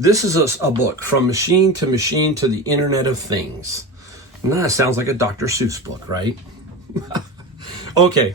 This is a book, From Machine to Machine to the Internet of Things. Nah, sounds like a Dr. Seuss book, right? Okay.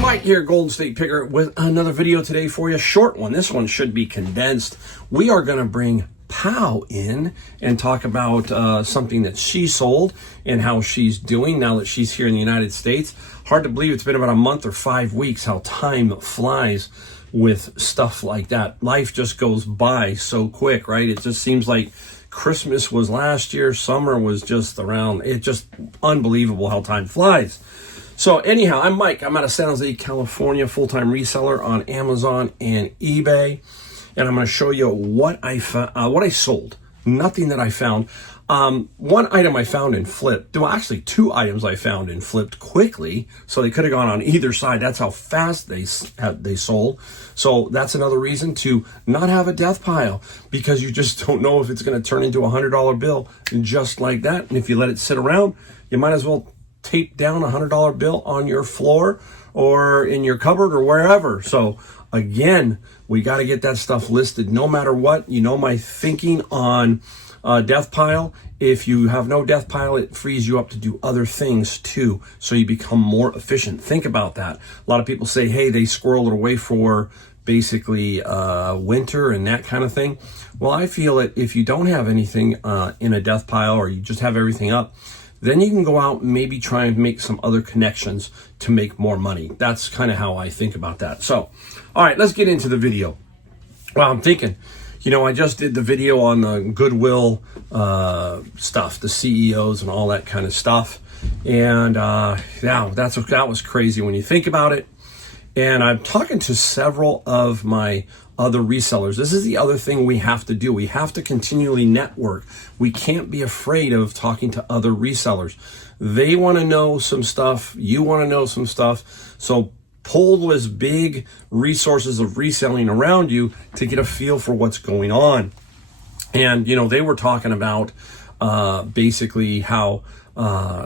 Mike here, Golden State Picker, with another video today for you. Short one. This one should be condensed. We are going to bring Pow in and talk about something that she sold and how she's doing now that she's here in the United States. Hard to believe it's been about a month or 5 weeks, how time flies with stuff like that. Life just goes by so quick, right? It just seems like Christmas was last year, summer was just around. It's just unbelievable how time flies. So anyhow, I'm Mike. I'm out of San Jose, California, full-time reseller on Amazon and eBay. And I'm going to show you what I sold. Nothing that I found. One item I found and flipped. Well, actually, two items I found and flipped quickly. So they could have gone on either side. That's how fast they sold. So that's another reason to not have a death pile, because you just don't know if it's going to turn into a $100 bill just like that. And if you let it sit around, you might as well tape down a $100 bill on your floor or in your cupboard or wherever. So again, we got to get that stuff listed no matter what. You know my thinking on death pile. If you have no death pile, it frees you up to do other things too, so you become more efficient. Think about that. A lot of people say, hey, they squirrel it away for basically winter and that kind of thing. Well, I feel that if you don't have anything in a death pile, or you just have everything up, then you can go out and maybe try and make some other connections to make more money. That's kind of how I think about that. So, all right, let's get into the video. Well, I'm thinking, I just did the video on the Goodwill stuff, the CEOs and all that kind of stuff. And yeah, that was crazy when you think about it. And I'm talking to several of my other resellers. This is the other thing we have to do. We have to continually network. We can't be afraid of talking to other resellers. They want to know some stuff. You want to know some stuff. So pull those big resources of reselling around you to get a feel for what's going on. And, they were talking about basically how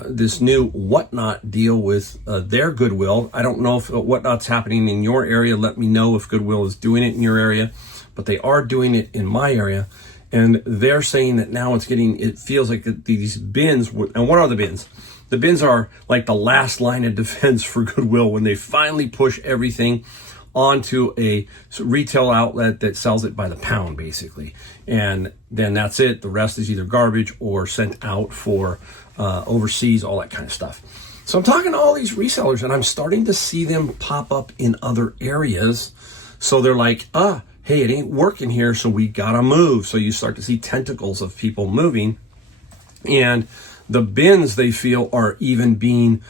this new Whatnot deal with their Goodwill. I don't know if Whatnot's happening in your area. Let me know if Goodwill is doing it in your area, but they are doing it in my area. And they're saying that now it feels like these bins, and what are the bins? The bins are like the last line of defense for Goodwill when they finally push everything onto a retail outlet that sells it by the pound, basically. And then that's it. The rest is either garbage or sent out for overseas, all that kind of stuff. So I'm talking to all these resellers, and I'm starting to see them pop up in other areas. So they're like, hey, it ain't working here, so we gotta move. So you start to see tentacles of people moving. And the bins, they feel, are even being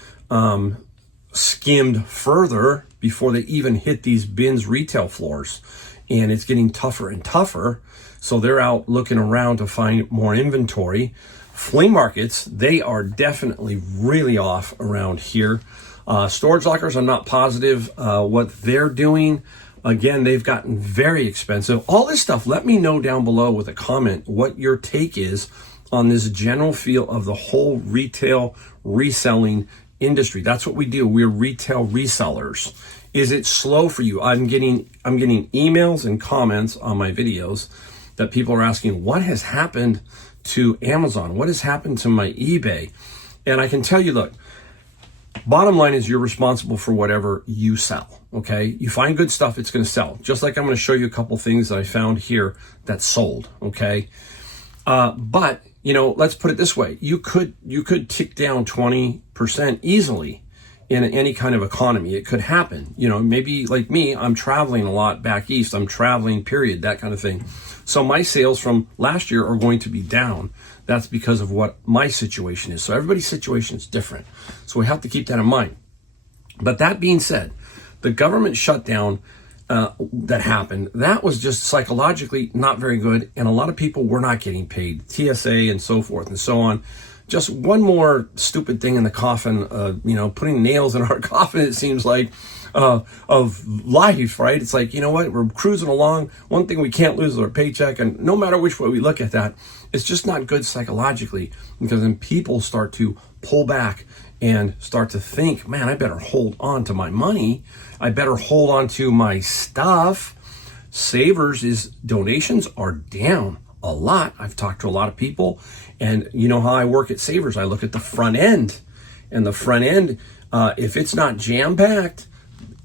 skimmed further before they even hit these bins retail floors. And it's getting tougher and tougher. So they're out looking around to find more inventory. Flea markets, they are definitely really off around here. Storage lockers, I'm not positive what they're doing. Again, they've gotten very expensive. All this stuff, let me know down below with a comment what your take is on this general feel of the whole retail reselling industry. That's what we do. We're retail resellers. Is it slow for you? I'm getting emails and comments on my videos that people are asking, what has happened to Amazon? What has happened to my eBay? And I can tell you, look, bottom line is you're responsible for whatever you sell, okay? You find good stuff, it's going to sell. Just like I'm going to show you a couple things that I found here that sold, okay? But, let's put it this way. You could tick down 20% easily in any kind of economy. It could happen. Maybe like me, I'm traveling a lot back east. I'm traveling, period, that kind of thing. So my sales from last year are going to be down. That's because of what my situation is. So everybody's situation is different. So we have to keep that in mind. But that being said, the government shutdown that happened, that was just psychologically not very good. And a lot of people were not getting paid, TSA and so forth and so on. Just one more stupid thing in the coffin, putting nails in our coffin, it seems like, of life, right? It's like, we're cruising along. One thing we can't lose is our paycheck. And no matter which way we look at that, it's just not good psychologically, because then people start to pull back and start to think, man, I better hold on to my money. I better hold on to my stuff. Savers is donations are down a lot. I've talked to a lot of people, and you know how I work at Savers. I look at the front end, and the front end, if it's not jam-packed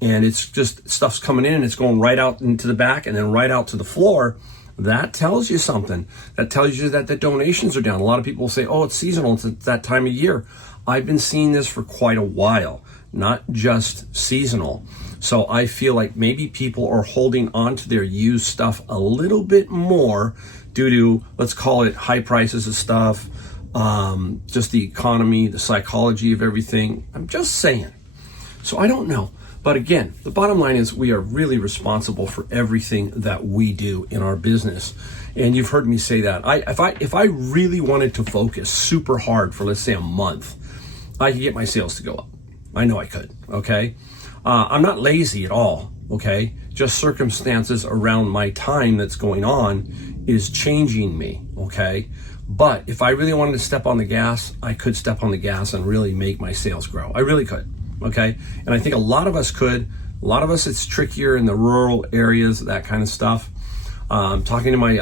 and it's just stuff's coming in and it's going right out into the back and then right out to the floor, that tells you something. That tells you that the donations are down. A lot of people say, oh, it's seasonal, it's at that time of year. I've been seeing this for quite a while, not just seasonal. So I feel like maybe people are holding on to their used stuff a little bit more due to, let's call it, high prices of stuff, just the economy, the psychology of everything. I'm just saying. So I don't know. But again, the bottom line is we are really responsible for everything that we do in our business. And you've heard me say that. If I really wanted to focus super hard for, let's say, a month, I could get my sales to go up. I know I could, okay? I'm not lazy at all, okay? Just circumstances around my time that's going on is changing me, okay? But if I really wanted to step on the gas, I could step on the gas and really make my sales grow. I really could, okay? And I think a lot of us could. A lot of us, it's trickier in the rural areas, that kind of stuff. Talking to my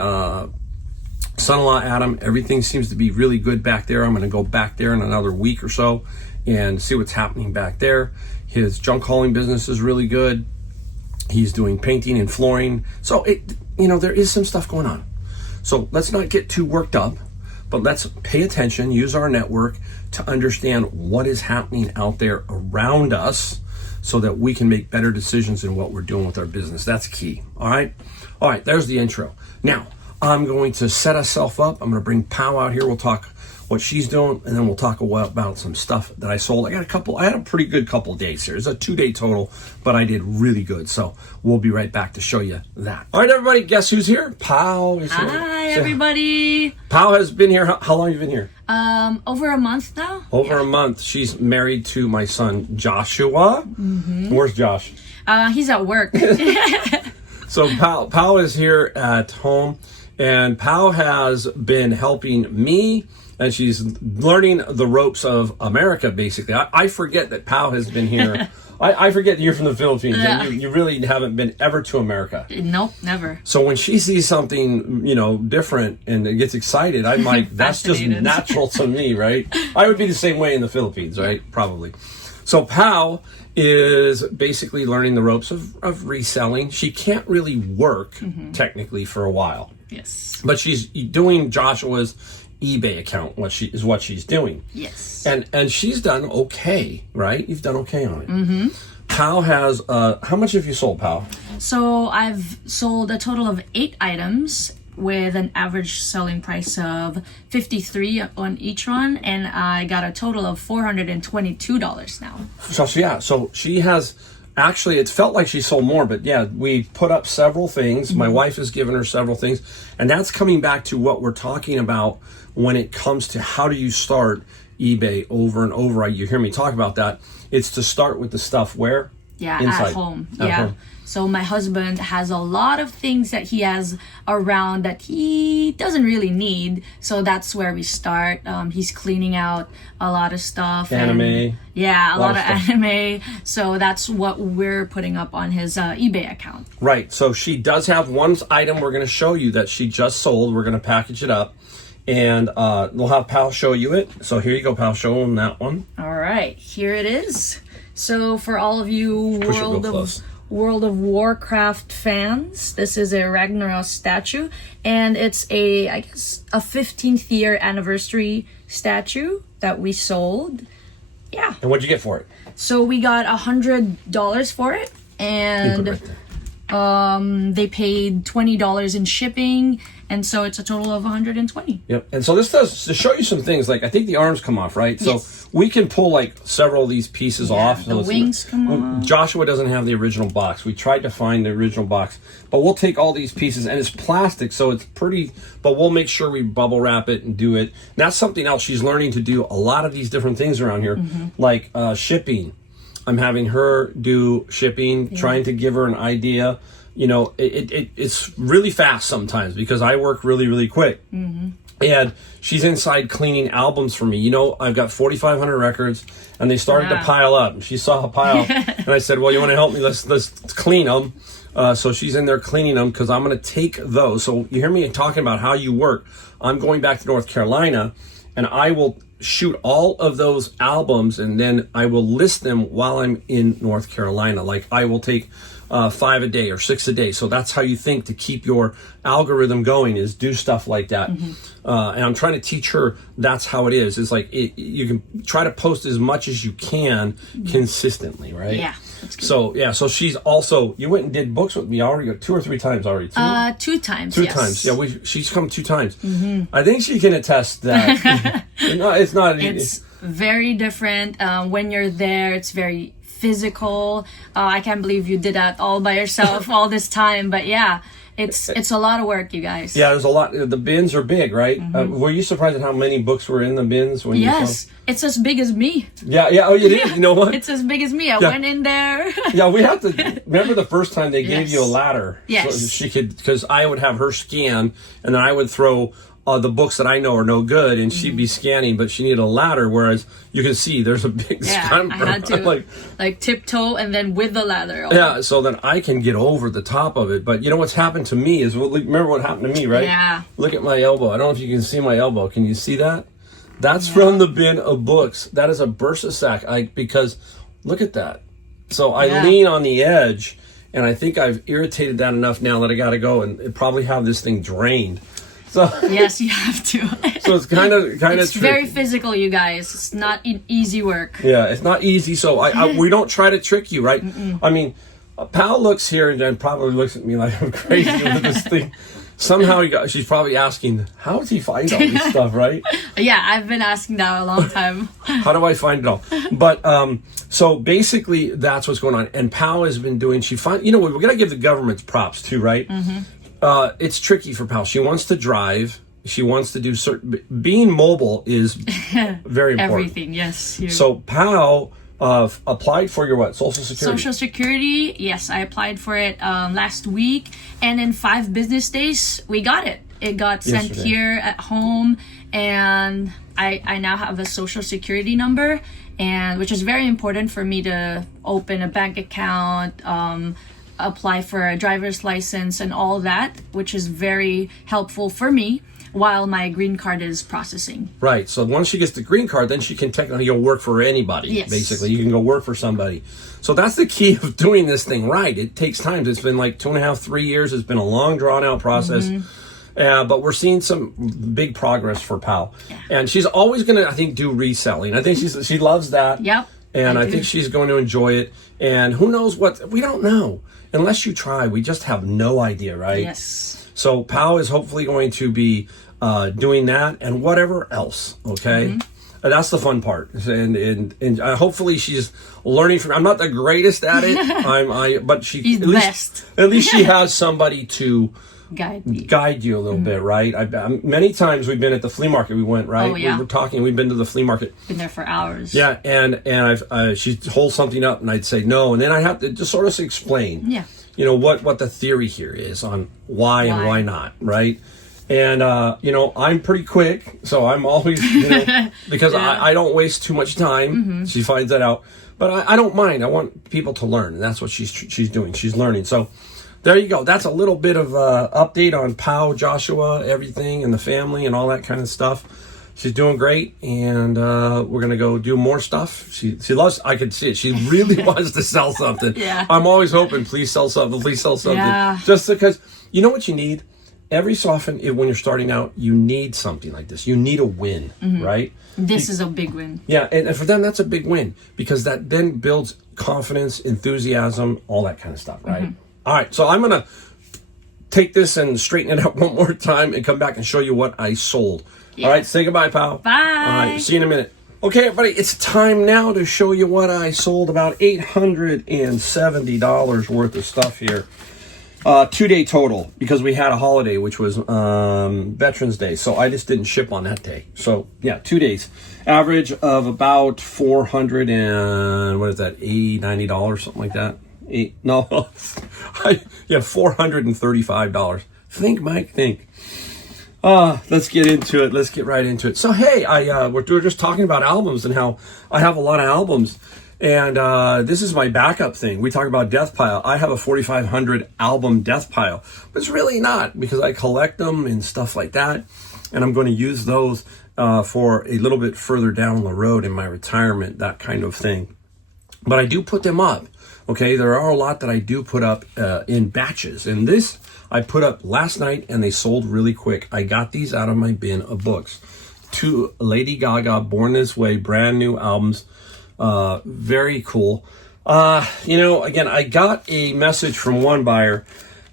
son-in-law, Adam, everything seems to be really good back there. I'm going to go back there in another week or so and see what's happening back there. His junk hauling business is really good. He's doing painting and flooring. So, there is some stuff going on. So let's not get too worked up, but let's pay attention, use our network to understand what is happening out there around us so that we can make better decisions in what we're doing with our business. That's key. All right. All right. There's the intro. Now, I'm going to set ourselves up. I'm going to bring Pau out here. We'll talk what she's doing, and then we'll talk about some stuff that I sold. I had a pretty good couple days here. It's a 2-day total, but I did really good. So we'll be right back to show you that. All right, everybody, guess who's here? Pau is here. Hi, everybody. Pau has been here. How long have you been here? Over a month now. Over a month. She's married to my son, Joshua. Mm-hmm. Where's Josh? He's at work. So Pau is here at home, and Pau has been helping me, and she's learning the ropes of America, basically. I forget that Pau has been here. I forget you're from the Philippines, and you really haven't been ever to America. Nope, never. So when she sees something, different and gets excited, I'm like, that's just natural to me, right? I would be the same way in the Philippines, right? Probably. So Pau is basically learning the ropes of reselling. She can't really work technically for a while. Yes. But she's doing Joshua's eBay account, what she's doing. Yes. And she's done okay, right? You've done okay on it. Mm-hmm. Pau has, how much have you sold, Pau? So I've sold a total of 8 items with an average selling price of $53 on each one, and I got a total of $422 now. So she has, actually, it felt like she sold more, but yeah, we put up several things. My wife has given her several things, and that's coming back to what we're talking about when it comes to how do you start eBay over and over. You hear me talk about that. It's to start with the stuff where? Yeah, inside. at home. At yeah. home. So my husband has a lot of things that he has around that he doesn't really need. So that's where we start. He's cleaning out a lot of stuff. Anime. A lot of anime. So that's what we're putting up on his eBay account. Right. So she does have one item we're going to show you that she just sold. We're going to package it up. And we'll have Pau show you it. So here you go, Pau. Show him that one. All right. Here it is. So for all of you World of Warcraft fans, this is a Ragnarok statue, and it's a 15th year anniversary statue that we sold. Yeah. And what'd you get for it? So we got $100 for it, and they paid $20 in shipping, and so it's a total of $120. Yep. And so this does to show you some things. Like I think the arms come off, right? Yes. So we can pull like several of these pieces off. The wings come off. Joshua doesn't have the original box. We tried to find the original box, but we'll take all these pieces, and it's plastic, so it's pretty. But we'll make sure we bubble wrap it and do it. And that's something else she's learning to do. A lot of these different things around here, like shipping. I'm having her do shipping, trying to give her an idea. It's really fast sometimes because I work really, really quick. And she's inside cleaning albums for me. You know, I've got 4,500 records, and they started to pile up. And she saw a pile, and I said, well, you want to help me? Let's clean them. So she's in there cleaning them because I'm going to take those. So you hear me talking about how you work. I'm going back to North Carolina, and I will shoot all of those albums, and then I will list them while I'm in North Carolina. Like I will take 5 a day or 6 a day. So that's how you think to keep your algorithm going, is do stuff like that. And I'm trying to teach her that's how it is. It's like you can try to post as much as you can consistently, right? Yeah. That's good. So yeah, so she's also, you went and did books with me already 2 or 3 times already. 2 times. Two times. Yeah, she's come 2 times. I think she can attest that. It's not. It's very different. When you're there, it's very physical. I can't believe you did that all by yourself all this time. But yeah, it's a lot of work, you guys. Yeah, there's a lot. The bins are big, right? Were you surprised at how many books were in the bins when you saw? It's as big as me. Yeah. Oh, you did? You know what? It's as big as me. I went in there. Yeah, we have to remember the first time they gave you a ladder. Yes. So she could, because I would have her scan, and then I would throw the books that I know are no good, and she'd be scanning, but she needed a ladder, whereas you can see there's a big scrum. I had to like tiptoe and then with the ladder. Yeah, so then I can get over the top of it. But you know what's happened to me is, remember what happened to me, right? Yeah. Look at my elbow. I don't know if you can see my elbow. Can you see that? That's from the bin of books. That is a bursa sack. Because look at that. So I lean on the edge, and I think I've irritated that enough now that I got to go and probably have this thing drained. So yes, you have to. So it's kind of it's very physical, you guys. It's not easy work. Yeah, it's not easy. So we don't try to trick you, right? I mean, Pal looks here and then probably looks at me like I'm crazy with this thing. Somehow she's probably asking, how does he find all this stuff, right? Yeah, I've been asking that a long time. How do I find it all? But so basically that's what's going on. And Pal has been doing, you know, we're going to give the government props too, right? It's tricky for Pal. She wants to drive. She wants to do being mobile is very important. Everything, yes. So Pal applied for your what? Social Security? Social Security, yes. I applied for it last week. And in 5 business days, we got it. It got sent here at home. And I now have a Social Security number, and which is very important for me to open a bank account, apply for a driver's license and all that, which is very helpful for me while my green card is processing. Right. So once she gets the green card, then she can technically go work for anybody. Yes. Basically, you can go work for somebody. So that's the key of doing this thing right. It takes time. It's been like 2.5, 3 years. It's been a long, drawn-out process. But we're seeing some big progress for Pal. Yeah. And she's always going to, I think, do reselling. I think she loves that. Yep. And I think she's going to enjoy it. And who knows what, we don't know. Unless you try, we just have no idea, right? Yes. So Pal is hopefully going to be doing that and whatever else, okay? And that's the fun part. And hopefully she's learning from, I'm not the greatest at it, but she's the best. At least she has somebody to guide you a little bit, right? Many times we've been at the flea market. We went, right? Oh, yeah. We were talking. We've been to the flea market. Been there for hours. Yeah, and she'd hold something up, and I'd say no, and then I have to just sort of explain. Yeah. You know what the theory here is on why and why not, right? And you know, I'm pretty quick, so I'm always because I don't waste too much time. She finds that out, but I don't mind. I want people to learn, and that's what she's doing. She's learning. So. There you go. That's a little bit of update on Pau, Joshua, everything, and the family and all that kind of stuff. She's doing great, and we're going to go do more stuff. She loves, I could see it. She really wants to sell something. Yeah. I'm always hoping, please sell something, please sell something. Yeah. Just because, you know what you need? Every so often, when you're starting out, you need something like this. You need a win, right? This is a big win. Yeah, and for them, that's a big win because that then builds confidence, enthusiasm, all that kind of stuff, right? All right, so I'm going to take this and straighten it out one more time and come back and show you what I sold. Yeah. All right, say goodbye, pal. Bye. All right, see you in a minute. Okay, everybody, it's time now to show you what I sold. About $870 worth of stuff here. 2-day total because we had a holiday, which was Veterans Day. So I just didn't ship on that day. So, yeah, 2 days. Average of about $400 and, what is that, $90, something like that. $435. Think, Mike, think. Let's get into it. Let's get right into it. So, hey, we're just talking about albums and how I have a lot of albums. And this is my backup thing. We talk about death pile. I have a 4,500 album death pile, but it's really not, because I collect them and stuff like that. And I'm going to use those for a little bit further down the road in my retirement, that kind of thing. But I do put them up. Okay, there are a lot that I do put up in batches. And this I put up last night, and they sold really quick. I got these out of my bin of books. 2 Lady Gaga Born This Way brand new albums. Very cool. Again, I got a message from one buyer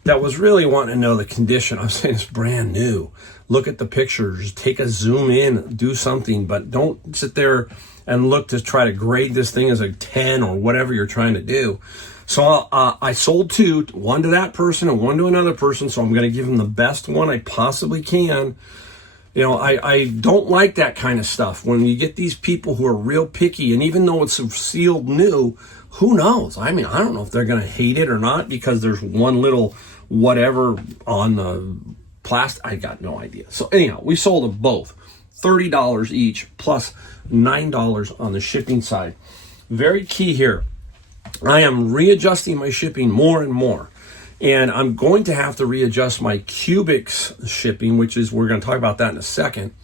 that was really wanting to know the condition. I'm saying it's brand new. Look at the pictures, take a zoom in, do something, but don't sit there and look to try to grade this thing as a 10 or whatever you're trying to do. So I sold 2, one to that person and one to another person. So I'm going to give them the best one I possibly can. I don't like that kind of stuff. When you get these people who are real picky, and even though it's sealed new, who knows? I mean, I don't know if they're going to hate it or not because there's one little whatever on the plastic. I got no idea. So anyhow, we sold them both. $30 each plus $9 on the shipping side. Very key here. I am readjusting my shipping more and more. And I'm going to have to readjust my cubics shipping, which is, we're going to talk about that in a second.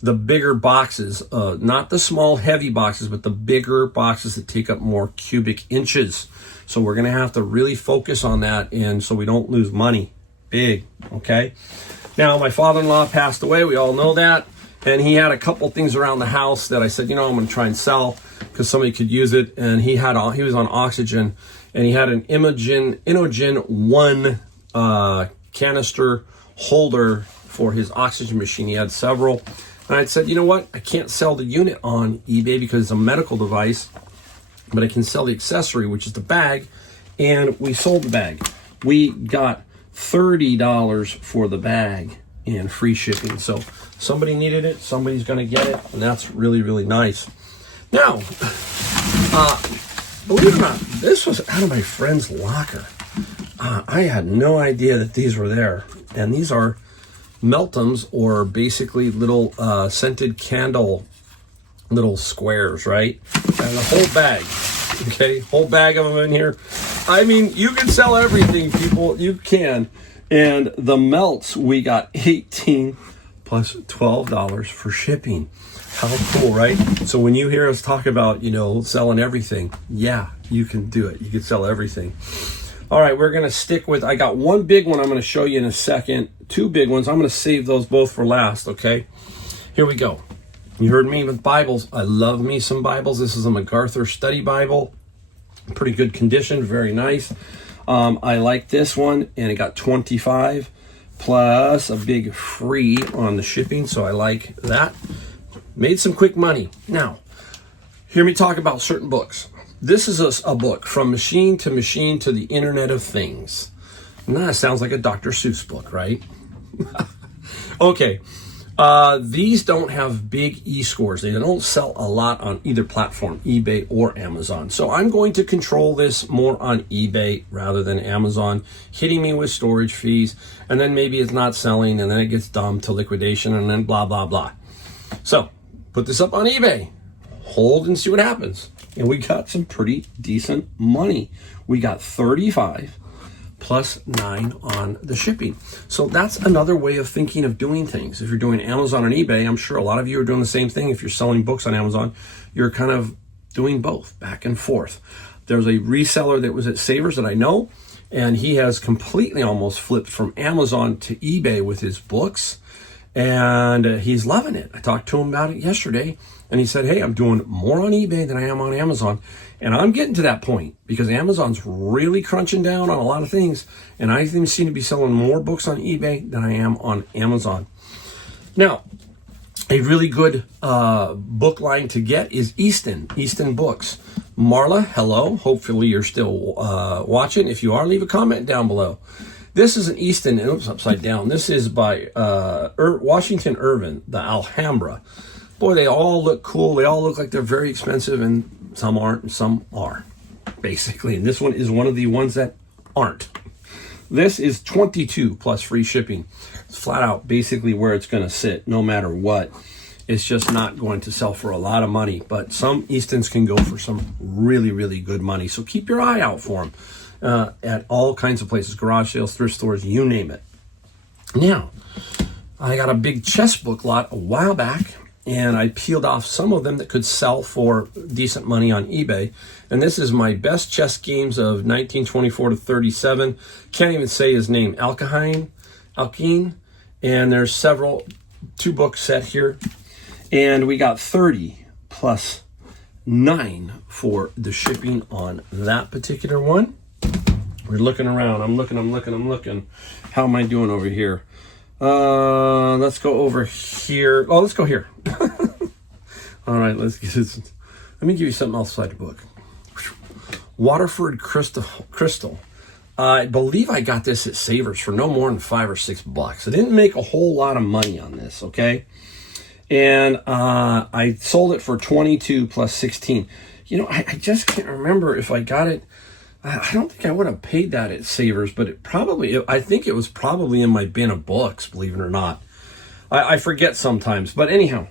The bigger boxes, not the small heavy boxes, but the bigger boxes that take up more cubic inches. So we're going to have to really focus on that, and so we don't lose money. Big, okay? Now, my father-in-law passed away. We all know that. And he had a couple things around the house that I said, I'm going to try and sell because somebody could use it. And he was on oxygen. And he had an Inogen 1 canister holder for his oxygen machine. He had several. And I said, you know what? I can't sell the unit on eBay because it's a medical device, but I can sell the accessory, which is the bag. And we sold the bag. We got $30 for the bag and free shipping. So somebody needed it. Somebody's going to get it. And that's really, really nice. Now, believe it or not, this was out of my friend's locker. I had no idea that these were there. And these are Meltums, or basically little scented candle little squares, right? And the whole bag, okay? Whole bag of them in here. I mean, you can sell everything, people. You can. And the melts, we got $18 plus $12 for shipping. How cool, right? So when you hear us talk about, selling everything, yeah, you can do it. You can sell everything. All right, we're going to stick with, I got one big one I'm going to show you in a second. 2 big ones. I'm going to save those both for last, okay? Here we go. You heard me with Bibles. I love me some Bibles. This is a MacArthur Study Bible. Pretty good condition, very nice. I like this one, and it got 25 plus a big free on the shipping, so I like that. Made some quick money. Now, hear me talk about certain books. This is a book, From Machine to the Internet of Things. Now, that sounds like a Dr. Seuss book, right? Okay. These don't have big e-scores. They don't sell a lot on either platform, eBay or Amazon. So I'm going to control this more on eBay rather than Amazon, hitting me with storage fees, and then maybe it's not selling, and then it gets dumped to liquidation, and then blah, blah, blah. So put this up on eBay, hold and see what happens. And we got some pretty decent money. We got 35 plus 9 on the shipping. So that's another way of thinking of doing things. If you're doing Amazon and eBay, I'm sure a lot of you are doing the same thing. If you're selling books on Amazon, you're kind of doing both, back and forth. There's a reseller that was at Savers that I know, and he has completely almost flipped from Amazon to eBay with his books, and he's loving it. I talked to him about it yesterday, and he said, hey, I'm doing more on eBay than I am on Amazon. And I'm getting to that point because Amazon's really crunching down on a lot of things. And I seem to be selling more books on eBay than I am on Amazon. Now, a really good book line to get is Easton Books. Marla, hello. Hopefully you're still watching. If you are, leave a comment down below. This is an Easton, oops, upside down. This is by Washington Irving, the Alhambra. Boy, they all look cool. They all look like they're very expensive, and some aren't and some are, basically. And this one is one of the ones that aren't. This is 22 plus free shipping. It's flat out basically where it's going to sit no matter what. It's just not going to sell for a lot of money, but some Eastons can go for some really, really good money. So keep your eye out for them at all kinds of places, garage sales, thrift stores, you name it. Now, I got a big chess book lot a while back, and I peeled off some of them that could sell for decent money on eBay. And this is my best chess games of 1924 to 37. Can't even say his name, Alkine. And there's several, 2 book set here. And we got 30 plus 9 for the shipping on that particular one. We're looking around. I'm looking. How am I doing over here? Let's go over here. Oh, let's go here. All right, let's get this. Let me give you something outside the book. Waterford Crystal. I believe I got this at Savers for no more than $5 or $6. I didn't make a whole lot of money on this, okay? And I sold it for 22 plus 16. You know, I just can't remember if I got it. I don't think I would have paid that at Savers, but I think it was probably in my bin of books, believe it or not. I forget sometimes, but anyhow,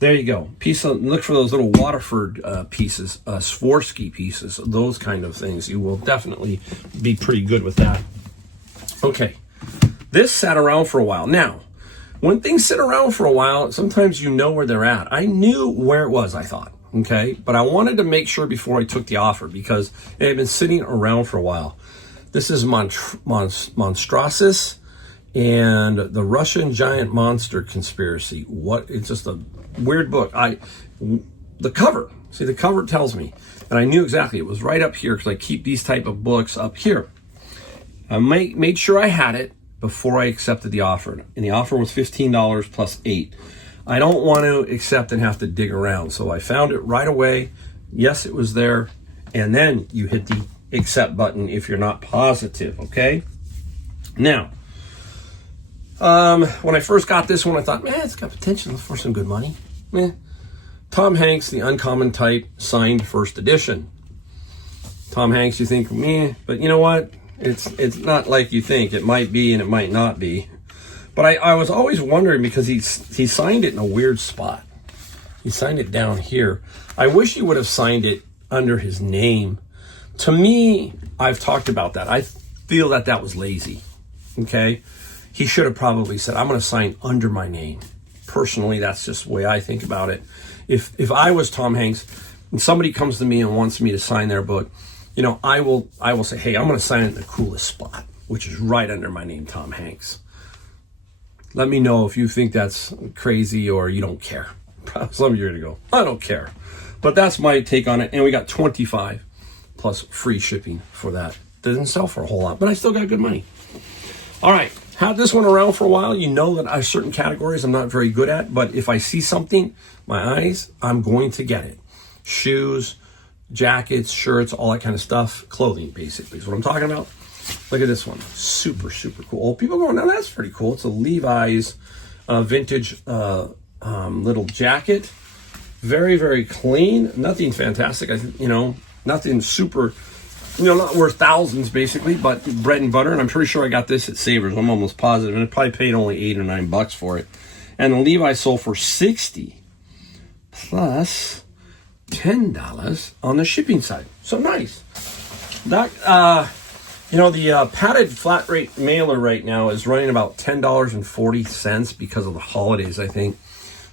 there you go. Look for those little Waterford pieces, Swarovski pieces, those kind of things. You will definitely be pretty good with that. Okay, this sat around for a while. Now, when things sit around for a while, sometimes you know where they're at. I knew where it was, I thought. Okay, but I wanted to make sure before I took the offer because it had been sitting around for a while. This is Monstrasis and the Russian Giant Monster Conspiracy. It's just a weird book. The cover tells me, and I knew exactly it was right up here because I keep these type of books up here. I made sure I had it before I accepted the offer, and the offer was $15 plus 8. I don't want to accept and have to dig around. So I found it right away. Yes, it was there. And then you hit the accept button if you're not positive, okay? Now, when I first got this one, I thought, man, it's got potential for some good money. Tom Hanks, the uncommon type, signed first edition. Tom Hanks, you think, meh, but you know what? It's not like you think. It might be and it might not be. But I was always wondering because he signed it in a weird spot. He signed it down here. I wish he would have signed it under his name. To me, I've talked about that. I feel that was lazy, okay? He should have probably said, I'm going to sign under my name. Personally, that's just the way I think about it. If I was Tom Hanks and somebody comes to me and wants me to sign their book, you know, I will say, hey, I'm going to sign it in the coolest spot, which is right under my name, Tom Hanks. Let me know if you think that's crazy or you don't care. Some of you are going to go, I don't care. But that's my take on it. And we got 25 plus free shipping for that. Doesn't sell for a whole lot, but I still got good money. All right. Had this one around for a while. You know that I have certain categories I'm not very good at. But if I see something, my eyes, I'm going to get it. Shoes, jackets, shirts, all that kind of stuff. Clothing, basically, is what I'm talking about. Look at this one. Super, super cool. People going, now that's pretty cool. It's a Levi's vintage little jacket. Very, very clean. Nothing fantastic. Nothing super, not worth thousands basically, but bread and butter. And I'm pretty sure I got this at Savers. I'm almost positive. And I probably paid only $8 or $9 for it. And the Levi sold for $60 plus $10 on the shipping side. So nice. That, the padded flat rate mailer right now is running about $10.40 because of the holidays, I think.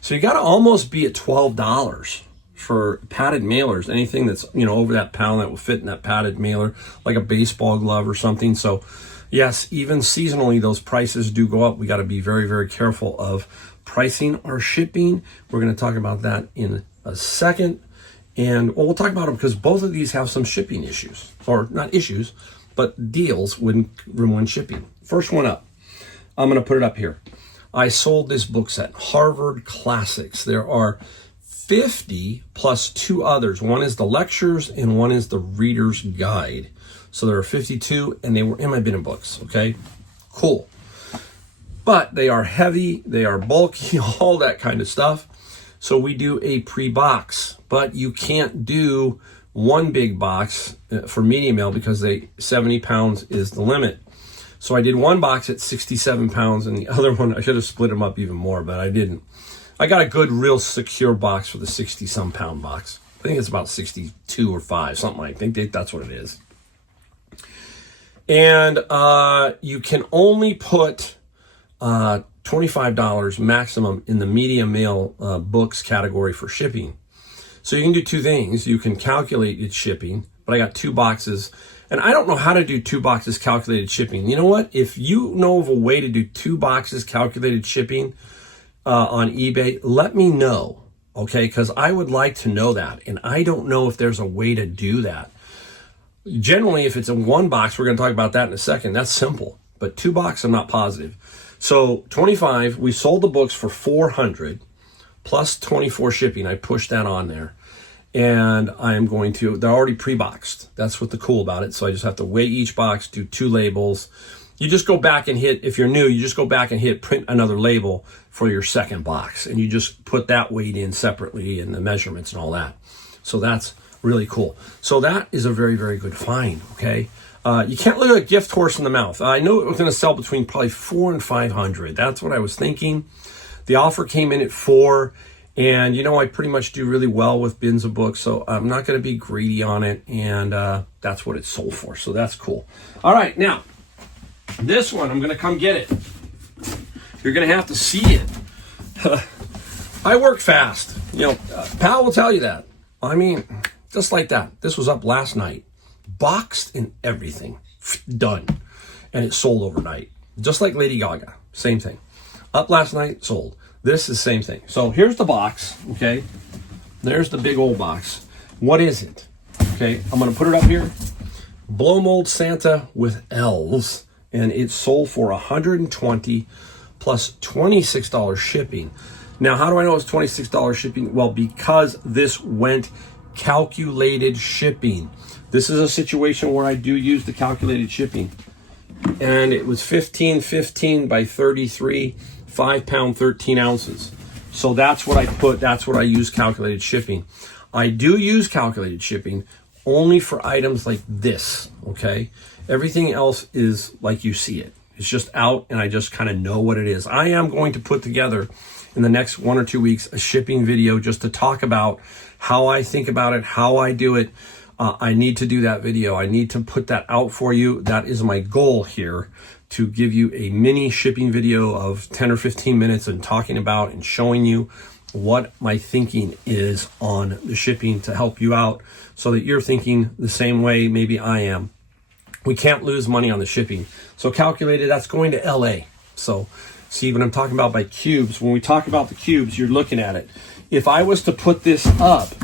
So you got to almost be at $12 for padded mailers. Anything that's, over that pound that will fit in that padded mailer, like a baseball glove or something. So yes, even seasonally, those prices do go up. We got to be very, very careful of pricing our shipping. We're going to talk about that in a second. And we'll talk about them because both of these have some shipping issues, or not issues, but deals when shipping. First one up, I'm going to put it up here. I sold this book set, Harvard Classics. There are 50 plus 2 others. One is the lectures and one is the reader's guide. So there are 52 and they were in my bin of books, okay? Cool. But they are heavy, they are bulky, all that kind of stuff. So we do a pre-box, but you can't do one big box for medium mail because 70 pounds is the limit. So I did one box at 67 pounds, and the other one, I should have split them up even more, but I didn't. I got a good, real secure box for the 60-some pound box. I think it's about 62 or 5, something like that. I think that's what it is. And you can only put $25 maximum in the medium mail books category for shipping. So you can do two things. You can calculate its shipping, but I got 2 boxes. And I don't know how to do 2 boxes calculated shipping. You know what? If you know of a way to do 2 boxes calculated shipping on eBay, let me know, okay? Because I would like to know that. And I don't know if there's a way to do that. Generally, if it's in 1 box, we're going to talk about that in a second. That's simple. But 2 boxes, I'm not positive. So 25, we sold the books for $400 plus 24 shipping. I pushed that on there. And I am going to, they're already pre-boxed. That's what the cool about it. So I just have to weigh each box, do 2 labels. You just go back and hit, if you're new, you just go back and hit print another label for your second box. And you just put that weight in separately and the measurements and all that. So that's really cool. So that is a very, very good find, okay? You can't look at a gift horse in the mouth. I know it was going to sell between probably $400 and $500. That's what I was thinking. The offer came in at $400. And, you know, I pretty much do really well with bins of books, so I'm not going to be greedy on it, and that's what it's sold for, so that's cool. All right, now, this one, I'm going to come get it. You're going to have to see it. I work fast. You know, Pal will tell you that. I mean, just like that. This was up last night, boxed and everything, done, and it sold overnight. Just like Lady Gaga, same thing. Up last night, sold. This is the same thing. So here's the box, okay? There's the big old box. What is it? Okay, I'm gonna put it up here. Blow mold Santa with elves, and it sold for $120 plus $26 shipping. Now, how do I know it's $26 shipping? Well, because this went calculated shipping. This is a situation where I do use the calculated shipping. And it was 15 by 33, 5 pound, 13 ounces. So that's what I put, that's what I use calculated shipping. I do use calculated shipping only for items like this, okay? Everything else is like you see it. It's just out and I just kind of know what it is. I am going to put together in the next 1 or 2 weeks a shipping video just to talk about how I think about it, how I do it. I need to do that video. I need to put that out for you. That is my goal here, to give you a mini shipping video of 10 or 15 minutes and talking about and showing you what my thinking is on the shipping to help you out so that you're thinking the same way maybe I am. We can't lose money on the shipping. So calculated, that's going to LA. So see, when I'm talking about by cubes, when we talk about the cubes, you're looking at it. If I was to put this up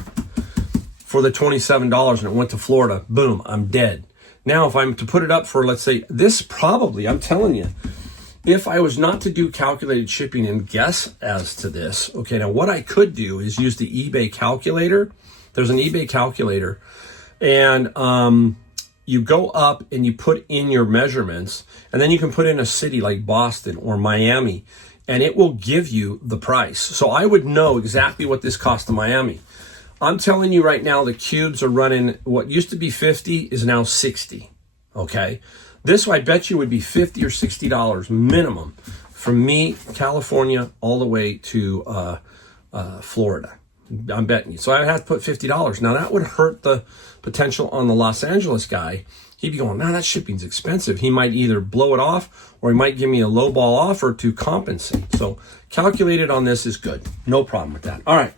for the $27 and it went to Florida, boom, I'm dead. Now, if I'm to put it up for, let's say, this probably, I'm telling you, if I was not to do calculated shipping and guess as to this, okay, now what I could do is use the eBay calculator. There's an eBay calculator, and you go up and you put in your measurements, and then you can put in a city like Boston or Miami, and it will give you the price. So I would know exactly what this cost in Miami. I'm telling you right now, the cubes are running, what used to be 50 is now 60, okay? This, I bet you, would be $50 or $60 minimum from me, California, all the way to Florida. I'm betting you. So I would have to put $50. Now, that would hurt the potential on the Los Angeles guy. He'd be going, man, that shipping's expensive. He might either blow it off or he might give me a low ball offer to compensate. So calculated on this is good. No problem with that. All right.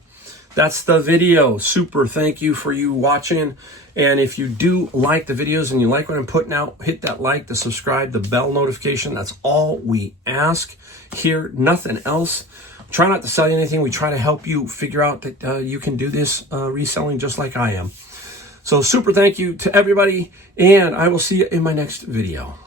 That's the video. Super. Thank you for you watching. And if you do like the videos and you like what I'm putting out, hit that like, the subscribe, the bell notification. That's all we ask here. Nothing else. Try not to sell you anything. We try to help you figure out that you can do this reselling just like I am. So super thank you to everybody, and I will see you in my next video.